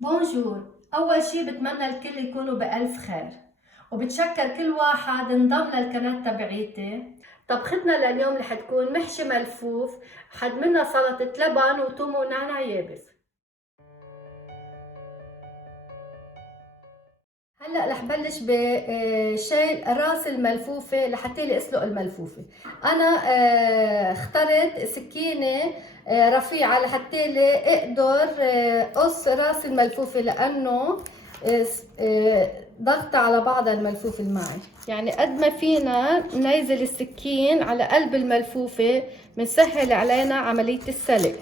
بونجور. أول شي بتمنى الكل يكونوا بألف خير، وبتشكر كل واحد انضم للقناة تبعيتي. طبختنا لليوم رح تكون محشي ملفوف، حد منا سلطة لبن وتوم ونعناع يابس. هلا رح بلش بشيل راس الملفوفة لحتى اسلق الملفوفة. أنا اخترت سكينة رفيعة لحتى اقدر قص راس الملفوفة، لأنه ضغط على بعضها الملفوفة معي. يعني قد ما فينا ننزل السكين على قلب الملفوفة بنسهل علينا عملية السلق.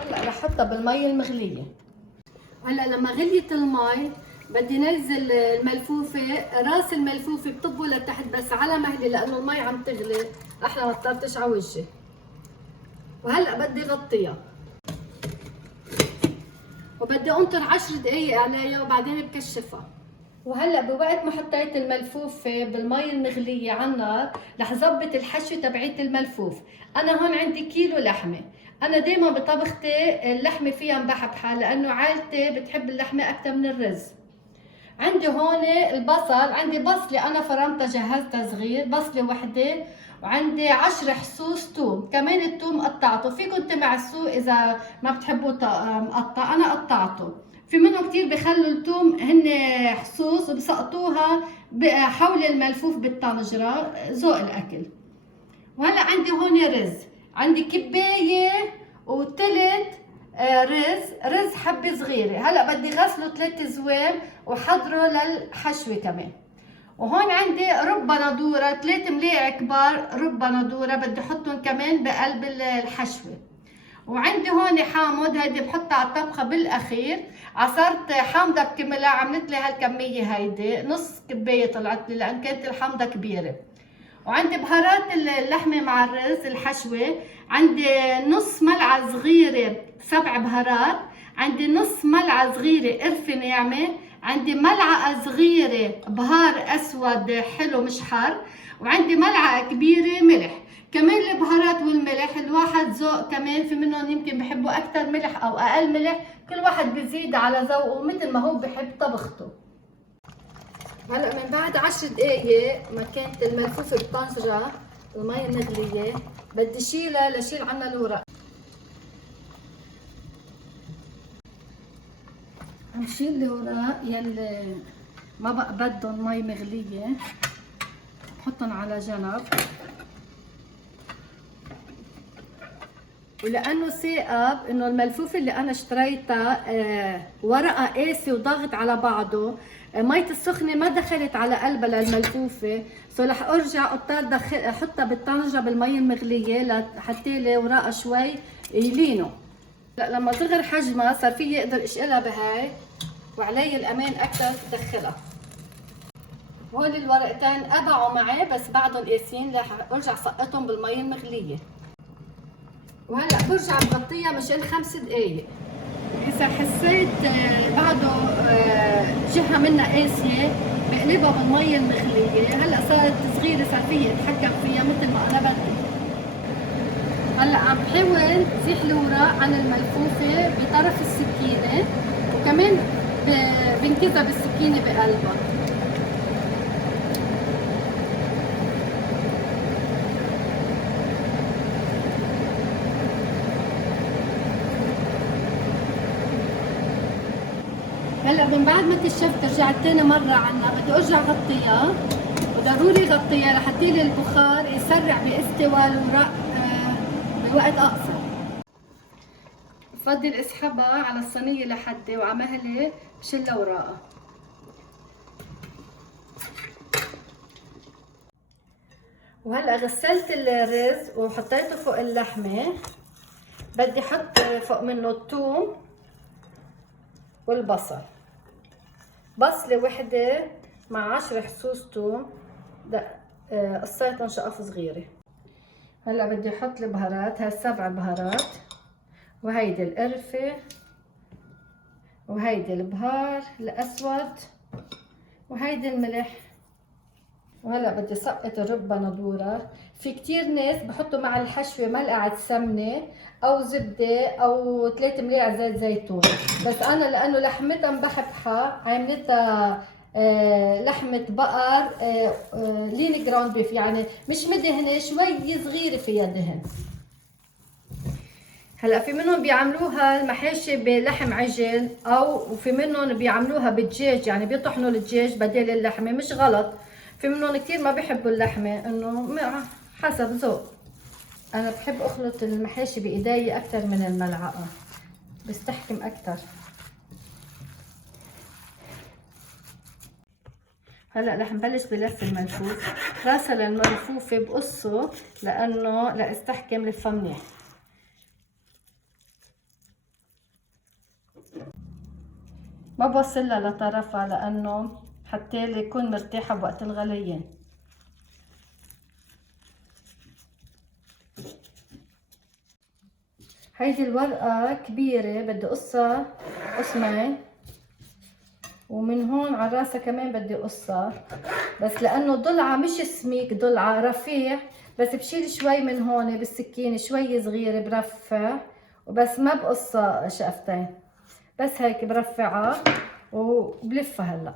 هلا رح احطها بالمي المغلية. هلا لما غليت المي بدي نزل الملفوفة، راس الملفوفة بطبه لتحت بس على مهلي لأنه المي عم تغلي، أحلى ما تطرطش على وجهي. وهلا بدي غطيها وبدي انطر 10 دقايق عليها وبعدين بكشفها. وهلا بوقت ما حطيت الملفوفة بالمي المغلية على النار رح ظبط الحشو تبعيت الملفوف. انا هون عندي كيلو لحمة. انا دايما بطبختي اللحمة فيها مبحبحة لانه عائلتي بتحب اللحمة اكتر من الرز. عندي هون البصل، عندي بصلة انا فرمتها جهزتها صغير، بصلة وحدة، وعندي 10 حصوص توم، كمان التوم قطعته، فيكم تمعسوه اذا ما بتحبوه مقطع، انا قطعته. في منهم كتير بخلوا التوم هن حصوص وبسقطوها حول الملفوف بالطنجرة، ذوق الاكل. وهلا عندي هون رز، عندي كباية وتلت رز حبة صغيرة. هلا بدي غسله 3 زوام وحضره للحشوة كمان. وهون عندي ربة ندورة 3 ملاعق كبار، ربة ندورة بدي احطهم كمان بقلب الحشوة. وعندي هون حامض، هيدي بحطها على الطبخة بالاخير. عصرت حامضة بكملها، عملت لي هالكمية، هيدي نص كباية طلعت لي لان كانت الحامضة كبيرة. وعندي بهارات اللحمة مع الرز الحشوة، عندي نص ملعقة صغيرة 7 بهارات، عندي نص ملعقة صغيرة قرفة ناعمة، عندي ملعقة صغيرة بهار أسود حلو مش حار، وعندي ملعقة كبيرة ملح. كمان البهارات والملح الواحد ذوق، كمان في منهم يمكن بحبوا أكتر ملح أو أقل ملح، كل واحد بزيد على ذوقه مثل ما هو بحب طبخته. هلا من بعد 10 دقايق ما كانت الملفوفة بطنجرة المي المغلية بدي شيلها لشيل عنها الورق. عم شيل الورق يلي ما بقى بدهم مي مغلية، بحطهم على جنب. ولانه ثاقب انه الملفوف اللي انا اشتريتها ورقه قاسي وضغط على بعضه، مية السخنة ما دخلت على قلبها للملفوفة، رح ارجع اضطر احطها بالطنجرة بالمي المغلية لحتى لي ورقها شوي يلينوا. لا لما صغر حجمها صار فيي اقدر اشقلها بهاي، وعلي الامان اكثر دخلها. هول الورقتين قبعوا معي بس بعدهم قاسيين، رح ارجع سقطهم بالمي المغلية. وهلا برجع بغطيها مشان 5 دقايق. اذا حسيت بعده جهه منها قاسيه بقلبها بالمي المغليه. هلا صارت صغيره صار فيي اتحكم فيها مثل ما انا بدي. هلا عم بحاول زيح الوراق عن الملفوفه بطرف السكينه، وكمان بنكزها بالسكينه بقلبها. هلا من بعد ما كشفت رجعت تاني مرة عنها، بدي ارجع غطيها، وضروري غطيها لحتى لي البخار يسرع باستواء الوراق بوقت اقصر. بفضل اسحبها على الصينية لحدي وعلى مهلي بشيل اوراقها. وهلا غسلت الرز وحطيته فوق اللحمة، بدي احط فوق منه الثوم والبصل. بصلة وحدة مع 10 حصوص توم قصيتهم شقف صغيرة. هلا بدي احط البهارات، هاي 7 بهارات، وهيدي القرفة، وهيدي البهار الاسود، وهيدي الملح. وهلا بدي سقط الرب بندوره. في كتير ناس بحطوا مع الحشوه ملعقه سمنه او زبده او 3 ملاعق زيت زيتون، بس انا لانه لحمتها مبحبحه عملتها لحمه بقر لين جراوند بيف، يعني مش مدهنه، شوي صغيره فيها دهن. هلا في منهم بيعملوها المحاشي بلحم عجل، او وفي منهم بيعملوها بالدجاج، يعني بيطحنوا الدجاج بدل اللحمه، مش غلط. في منهم كثير ما بيحبوا اللحمه، انه حسب ذوق. انا بحب اخلط المحاشي بايدي اكثر من الملعقه، بستحكم اكثر. هلا رح نبلش بلف الملفوف. راسا للملفوفه بقصه لانه لاستحكم لفها منيح. ما بوصلها لطرفها لانه حتى يكون مرتاحه بوقت الغليان. هيدي الورقه كبيره بدي قصها قسمين، ومن هون على راسها كمان بدي قصها، بس لانه ضلعه مش سميك، ضلعه رفيع، بس بشيل شوي من هون بالسكينه شوي صغيره برفع، وبس ما بقصها شقفتين، بس هيك برفعها وبلفها. هلا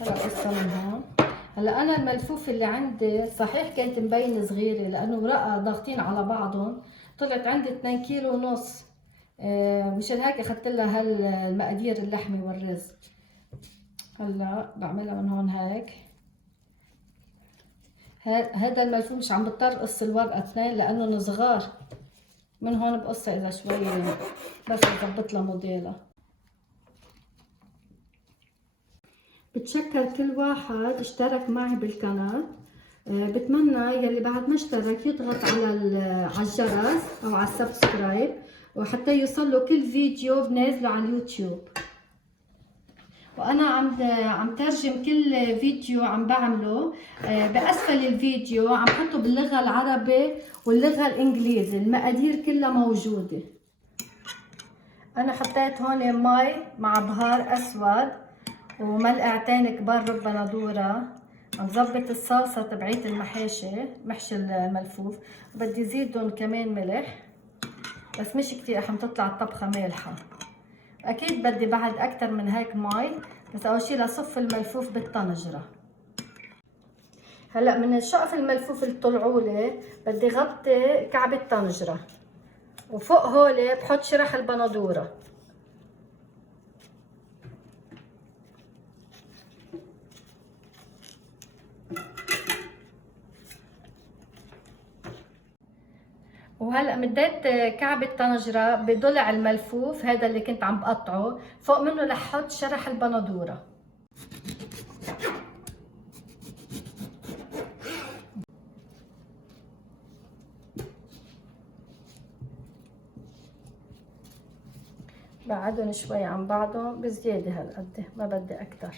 هلا قصة من هون. هلا انا الملفوف اللي عندي صحيح كانت مبينه صغيره لانه ورقه ضاغطين على بعضهم، طلعت عندي 2 كيلو ونص. مشان هيك اخذت لها هالمقادير اللحمه والرز. هلا بعملها من هون هيك. هذا الملفوف مش عم بضطر قص الورقه 2 لانه صغار. من هون بقصها اذا شوي بس بظبط لها موديلها. بتشكر كل واحد اشترك معي بالقناة. بتمنى يلي بعد ما اشترك يضغط على الجرس او على السبسكرايب، وحتى يوصل له كل فيديو بنزله على اليوتيوب. وانا عم ترجم كل فيديو عم بعمله. باسفل الفيديو عم حطه باللغة العربي واللغة الانجليزي، المقادير كلها موجودة. انا حطيت هون مي مع بهار اسود وملعقتين كبار رب بندوره. عم ظبط الصلصه تبعيت المحاشي، محشي الملفوف، بدي زيدهم كمان ملح، بس مش كتير عم تطلع الطبخه مالحه. اكيد بدي بعد اكتر من هيك مي، بس اول شي لصف الملفوف بالطنجره. هلا من الشقف الملفوف اللي طلعوا لي بدي غطي كعب الطنجره، وفوق هولي بحط شرح البندوره. وهلا مديت كعب الطنجره بضلع الملفوف هذا اللي كنت عم بقطعه، فوق منه رح احط شرح البندوره. بعدهم شوي عن بعضهم بزياده هالقد، ما بدي اكتر.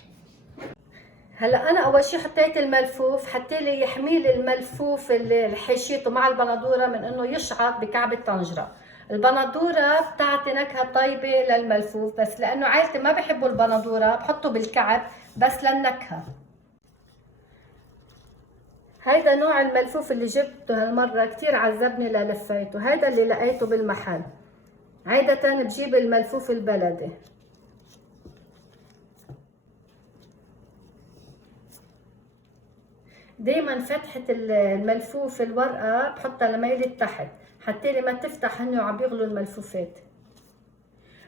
هلا انا اول شي حطيت الملفوف حتى لي يحمي لي الملفوف اللي حشيته مع البندوره من انه يشعط بكعب الطنجره. البندوره بتعطي نكهه طيبه للملفوف، بس لانه عائلتي ما بحبوا البندوره بحطه بالكعب بس للنكهه. هيدا نوع الملفوف اللي جبته هالمره كتير عذبني للفيته، هيدا اللي لقيته بالمحل. عادة بجيب الملفوف البلدي. دايما فتحة الملفوف الورقة بحطها لميلة تحت حتى لما تفتح هن وعم بيغلوا الملفوفات.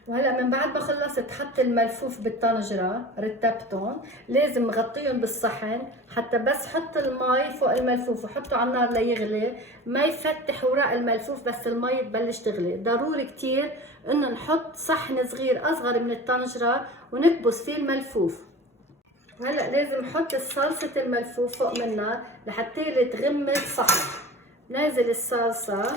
وهلا من بعد ما خلصت حط الملفوف بالطنجرة رتبتهم، لازم غطيهم بالصحن حتى بس حط المي فوق الملفوف وحطه على النار ليغلي، ما يفتح وراء الملفوف بس المي تبلش تغلي. ضروري كتير انه نحط صحن صغير اصغر من الطنجرة ونكبس فيه الملفوف. هلا لازم نحط صلصة الملفوف فوق من النار لحتى تغمق الصحن. نازل الصلصة.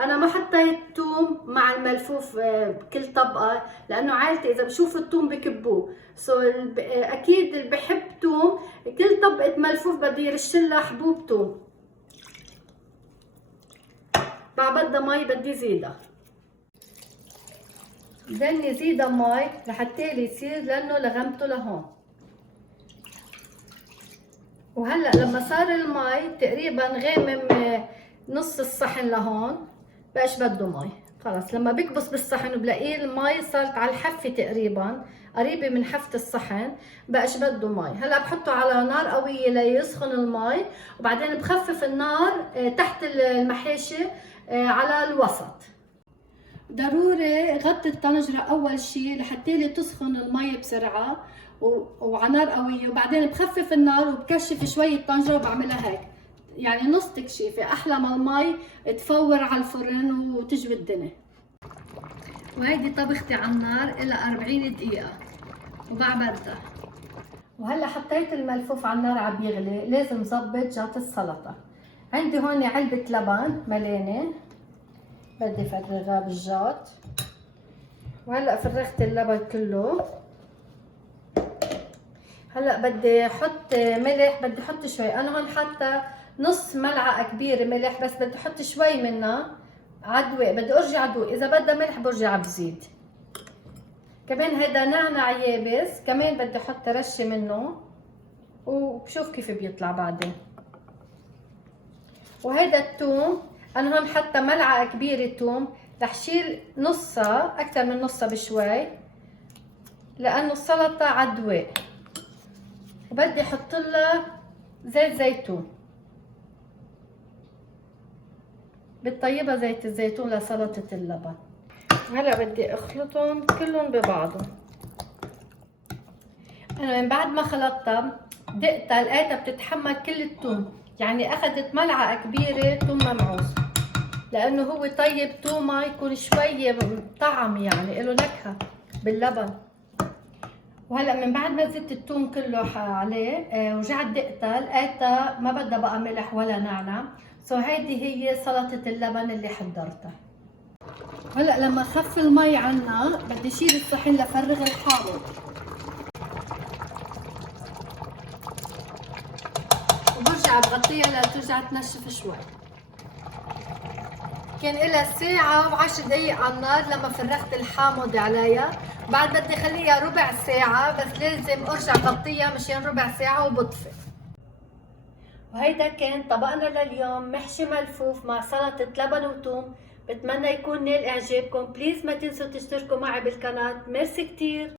انا ما حطيت توم مع الملفوف بكل طبقه لانه عائلتي اذا بشوفوا التوم بكبوه، اكيد اللي بحب توم كل طبقه ملفوف بده يرش لها حبوب توم. بعد بدها مي بدي زيدها، بدني زيدها مي لحتى يصير لانه لغمته لهون. وهلا لما صار المي تقريبا غامم نص الصحن لهون بقاش بده مي. خلص لما بكبس بالصحن وبلاقيه المي صارت على الحفه تقريبا قريبه من حفه الصحن بقاش بده مي. هلا بحطه على نار قويه ليسخن المي وبعدين بخفف النار تحت المحاشي على الوسط. ضروري غطي الطنجرة أول شي لحتى تسخن المي بسرعة وعلى نار قوية، وبعدين بخفف النار وبكشف شوي الطنجرة وبعملها هيك يعني نص تكشيفة أحلى ما المي تفور على الفرن وتجوي الدنيا. وهيدي طبختي على النار إلى 40 دقيقة وبعبردها. وهلا حطيت الملفوف على النار عم يغلي، لازم ظبط جات السلطة. عندي هون علبة لبن مليانة بدي فرغها بالجات. وهلا فرغت اللبن كله. هلا بدي احط ملح، بدي احط شوي. انا هون حاطه نص ملعقه كبيره ملح بس بدي احط شوي منها عدوق، بدي ارجع عدوق. اذا بدها ملح برجع بزيد. كمان هيدا نعناع يابس كمان بدي احط رشه منه وبشوف كيف بيطلع بعدين. وهيدا الثوم انا هون حاطه ملعقه كبيره ثوم، رح شيل نصها اكثر من نصها بشوي لانه السلطه عدوق. وبدي احط لها زيت زيتون، بتطيبها زيت الزيتون لسلطه اللبن. هلا بدي اخلطهم كلهم ببعضهم. انا من بعد ما خلطتها دقتها لقيتها بتتحمل كل الثوم، يعني اخذت ملعقه كبيره ثوم ممعوس لانه هو طيب ثومه يكون شوي طعم يعني له نكهه باللبن. وهلا من بعد ما زدت الثوم كله عليه ورجعت دقتها لقيتها ما بدها بقى ملح ولا نعناع. هيدي هي سلطه اللبن اللي حضرتها. هلا لما خف المي عنا بدي شيل الصحن لفرغ الحامض وبرجع بغطيها لترجع تنشف شوي. كان إلها ساعة و10 دقايق على النار لما فرغت الحامض عليها. بعد بدي خليها ربع ساعة بس لازم ارجع غطيها مشان ربع ساعة وبطفي. وهيدا كان طبقنا لليوم محشي ملفوف مع سلطة لبن وثوم. بتمنى يكون نال اعجابكم. بليز ما تنسوا تشتركوا معي بالقناة. ميرسي كتير.